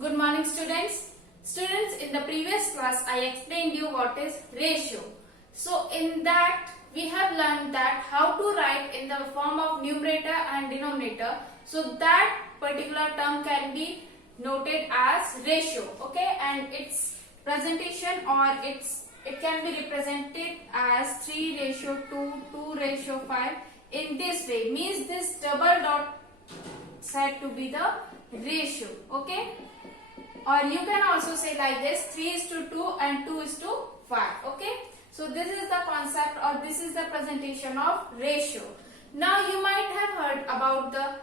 Good morning students. Students, in the previous class I explained you what is ratio. So in that we have learned that how to write in the form of numerator and denominator. So that particular term can be noted as ratio. Okay, and its presentation or it can be represented as 3:2, 2:5 in this way. Means this double dot said to be the ratio. Okay. Or you can also say like this 3:2 and 2:5. Okay. So this is the concept or this is the presentation of ratio. Now you might have heard about the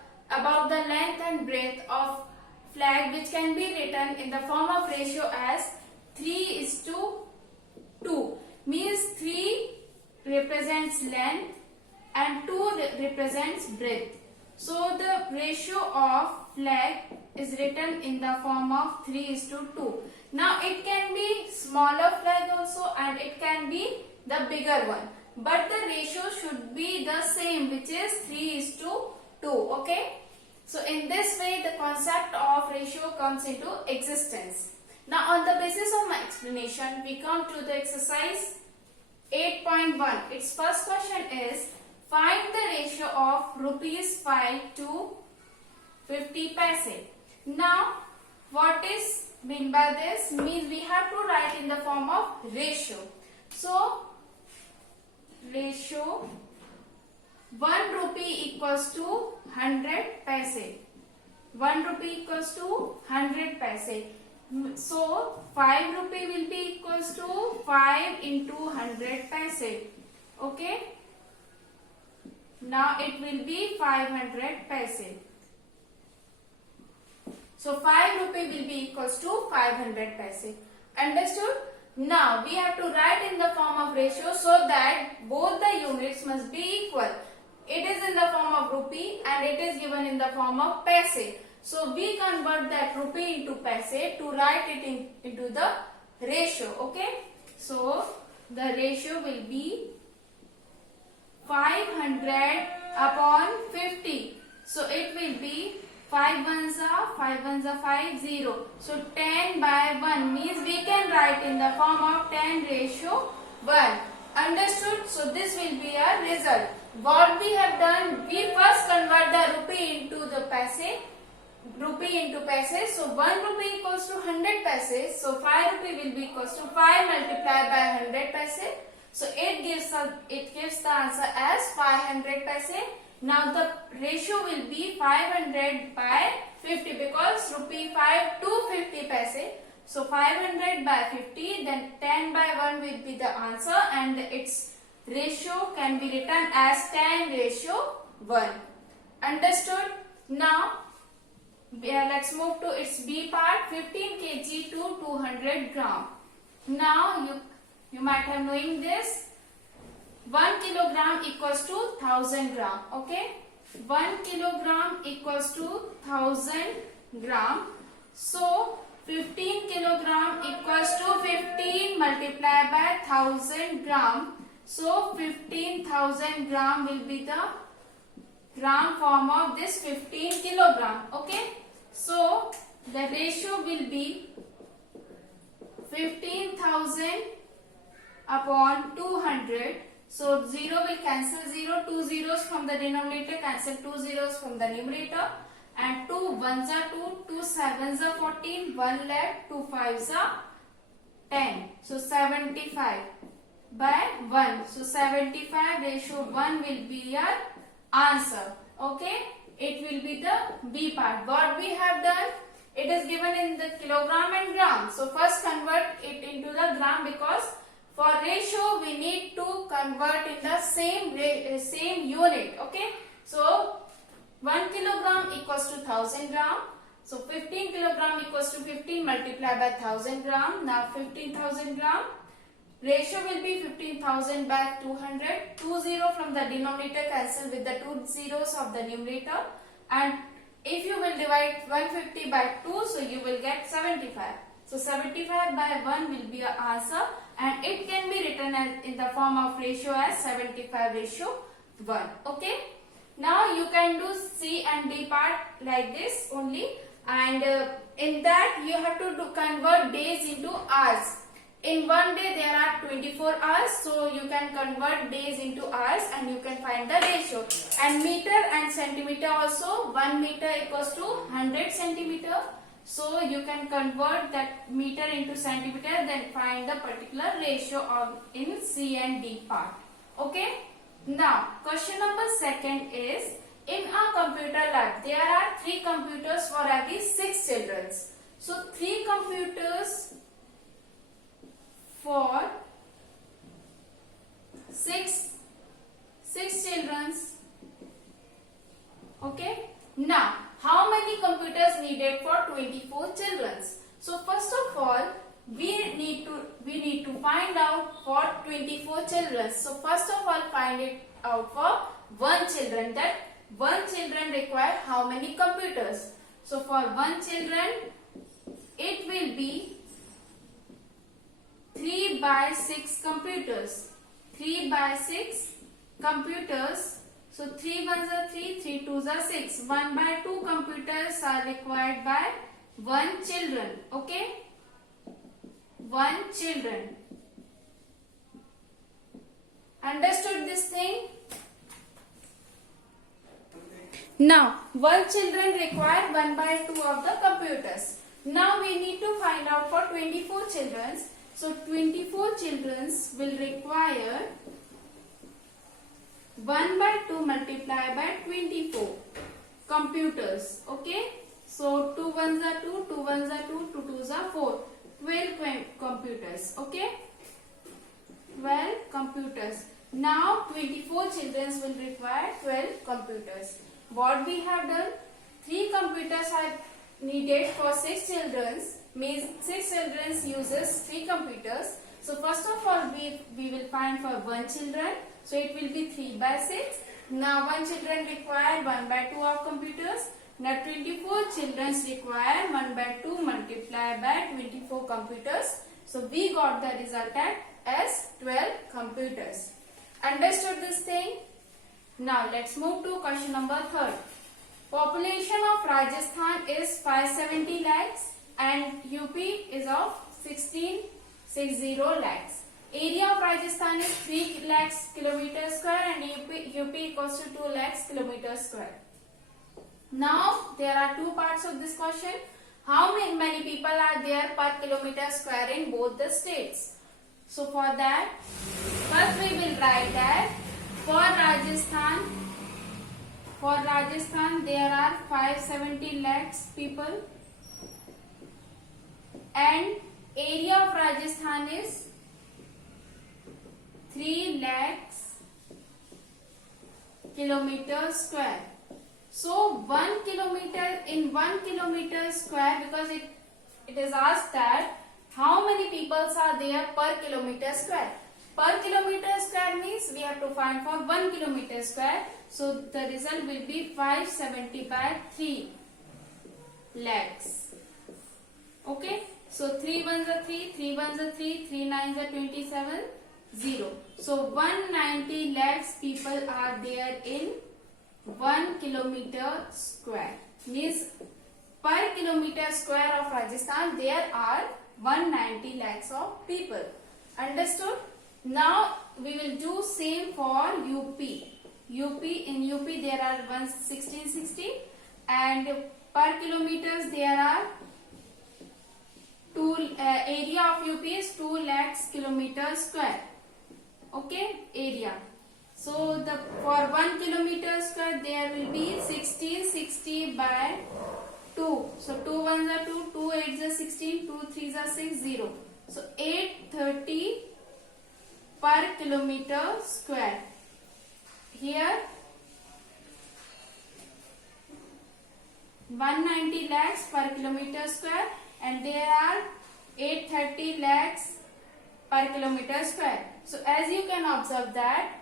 length and breadth of flag, which can be written in the form of ratio as 3:2. Means 3 represents length and 2 represents breadth. So the ratio of flag is written in the form of 3:2. Now it can be smaller flag also and it can be the bigger one. But the ratio should be the same, which is 3:2. Okay. So in this way the concept of ratio comes into existence. Now on the basis of my explanation we come to the exercise 8.1. Its first question is find the ratio of rupees 5 to 50 paise. Now what is mean by this? Means we have to write in the form of ratio. So ratio 1 rupee equals to 100 paise. 1 rupee equals to 100 paise. So 5 rupee will be equals to 5 into 100 paise. Okay. Now it will be 500 paise. So 5 rupee will be equals to 500 paise. Understood? Now we have to write in the form of ratio so that both the units must be equal. It is in the form of rupee and it is given in the form of paise. So we convert that rupee into paise to write it into the ratio. Okay. So the ratio will be 500 upon 50. So it will be 5 ones are 5 0. So 10 by 1 means we can write in the form of 10:1. Understood? So this will be our result. What we have done, we first convert the rupee into the paise. Rupee into paise. So 1 rupee equals to 100 paise. So 5 rupee will be equals to 5 multiplied by 100 paise. So it gives the answer as 500 paise. Now the ratio will be 500 by 50 because rupee 5 to 50 paise. So 500 by 50, then 10 by 1 will be the answer and its ratio can be written as 10:1. Understood? Now let's move to its B part, 15 kg to 200 gram. Now you might have knowing this. 1 kilogram equals to 1000 gram. Okay. 1 kilogram equals to 1000 gram. So 15 kilogram equals to 15 multiplied by 1000 gram. So 15,000 gram will be the gram form of this 15 kilogram. Okay. So the ratio will be 15,000 upon 200. So 0 will cancel 0, 2 zeros from the denominator, cancel 2 zeros from the numerator, and 2 ones are 2, 2 sevens are 14, 1 left, 2 fives are 10. So 75 by 1. So 75:1 will be your answer. Okay. It will be the B part. What we have done, it is given in the kilogram and gram. So first convert it into the gram because for ratio we need to convert in the same unit. Okay. So 1 kilogram equals to 1000 gram. So 15 kilogram equals to 15 multiplied by 1000 gram. Now 15,000 gram. Ratio will be 15,000 by 200. 2 0 from the denominator cancel with the 2 zeros of the numerator. And if you will divide 150 by 2, so you will get 75. So 75 by 1 will be your answer and it can be written as in the form of ratio as 75:1. Okay. Now you can do C and D part like this only. and in that you have to convert days into hours. In one day there are 24 hours, so you can convert days into hours and you can find the ratio. And meter and centimeter also, 1 meter equals to 100 centimeter. So you can convert that meter into centimeter, then find the particular ratio of in C and D part. Okay. Now question number second is, in a computer lab there are 3 computers for every 6 children. So 3 computers for 6 children. Okay. Now, how many computers needed for 24 children? So first of all, we need to find out for 24 children. So first of all, find it out for 1 children. That 1 children require how many computers? So for 1 children, it will be 3 by 6 computers. 3 by 6 computers. So 3 ones are 3, 3 twos are 6. 1 by 2 computers are required by 1 children. Okay? 1 children. Understood this thing? Now, 1 children require 1 by 2 of the computers. Now we need to find out for 24 children. So 24 children will require 1 by 2 multiplied by 24 computers. Okay. So 2 ones are 2, 2 ones are 2, 2 twos are 4. 12 computers. Okay. 12 computers. Now 24 children will require 12 computers. What we have done? 3 computers are needed for 6 children. Means 6 children uses 3 computers. So first of all, we will find for 1 children. So it will be 3 by 6. Now 1 children require 1 by 2 of computers. Now 24 children require 1 by 2 multiplied by 24 computers. So we got the result as 12 computers. Understood this thing? Now let's move to question number 3. Population of Rajasthan is 570 lakhs and UP is of 1660 lakhs. Area of Rajasthan is 3 lakhs kilometer square and UP equals to 2 lakhs kilometer square. Now there are 2 parts of this question. How many people are there per kilometer square in both the states? So for that, first we will write that for Rajasthan there are 570 lakhs people and area of Rajasthan is 3 lakhs kilometer square. So 1 kilometer in 1 kilometer square, because it is asked that how many people are there per kilometer square. Per kilometer square means we have to find for 1 kilometer square. So the result will be 570 by 3 lakhs. Okay. So 3 ones are 3, 3 ones are 3, 3 nines are 27, 0. So 190 lakhs people are there in 1 kilometer square. Means per kilometer square of Rajasthan there are 190 lakhs of people. Understood? Now we will do same for UP. In UP there are 1660 and per kilometers there are area of UP is 2 lakhs kilometer square. Okay, area. So for 1 kilometer square there will be 1660 by 2. So 2 ones are 2, 2 eights are 16, 2 threes are 6, 0. So 830 per kilometer square. Here 190 lakhs per kilometer square and there are 830 lakhs per kilometer square. So as you can observe that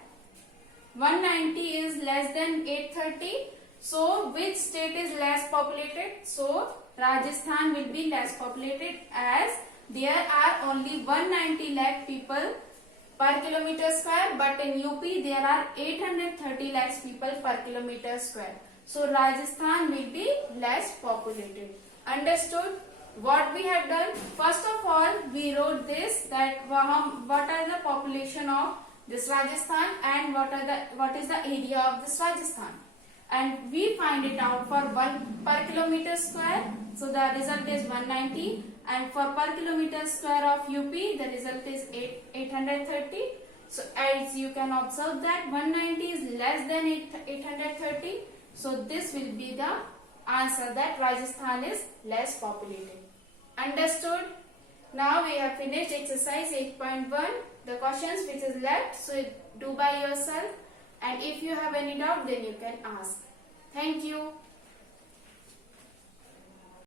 190 is less than 830. So which state is less populated? So Rajasthan will be less populated as there are only 190 lakh people per kilometer square, but in UP there are 830 lakhs people per kilometer square. So Rajasthan will be less populated. Understood? What we have done? First of all, we wrote this that what are the population of this Rajasthan and what is the area of this Rajasthan, and we find it out for 1 per kilometer square. So the result is 190, and for per kilometer square of UP the result is 830. So as you can observe that 190 is less than 830. So this will be the answer, that Rajasthan is less populated. Understood? Now we have finished exercise 8.1. The questions which is left, so do by yourself, and if you have any doubt then you can ask. Thank you.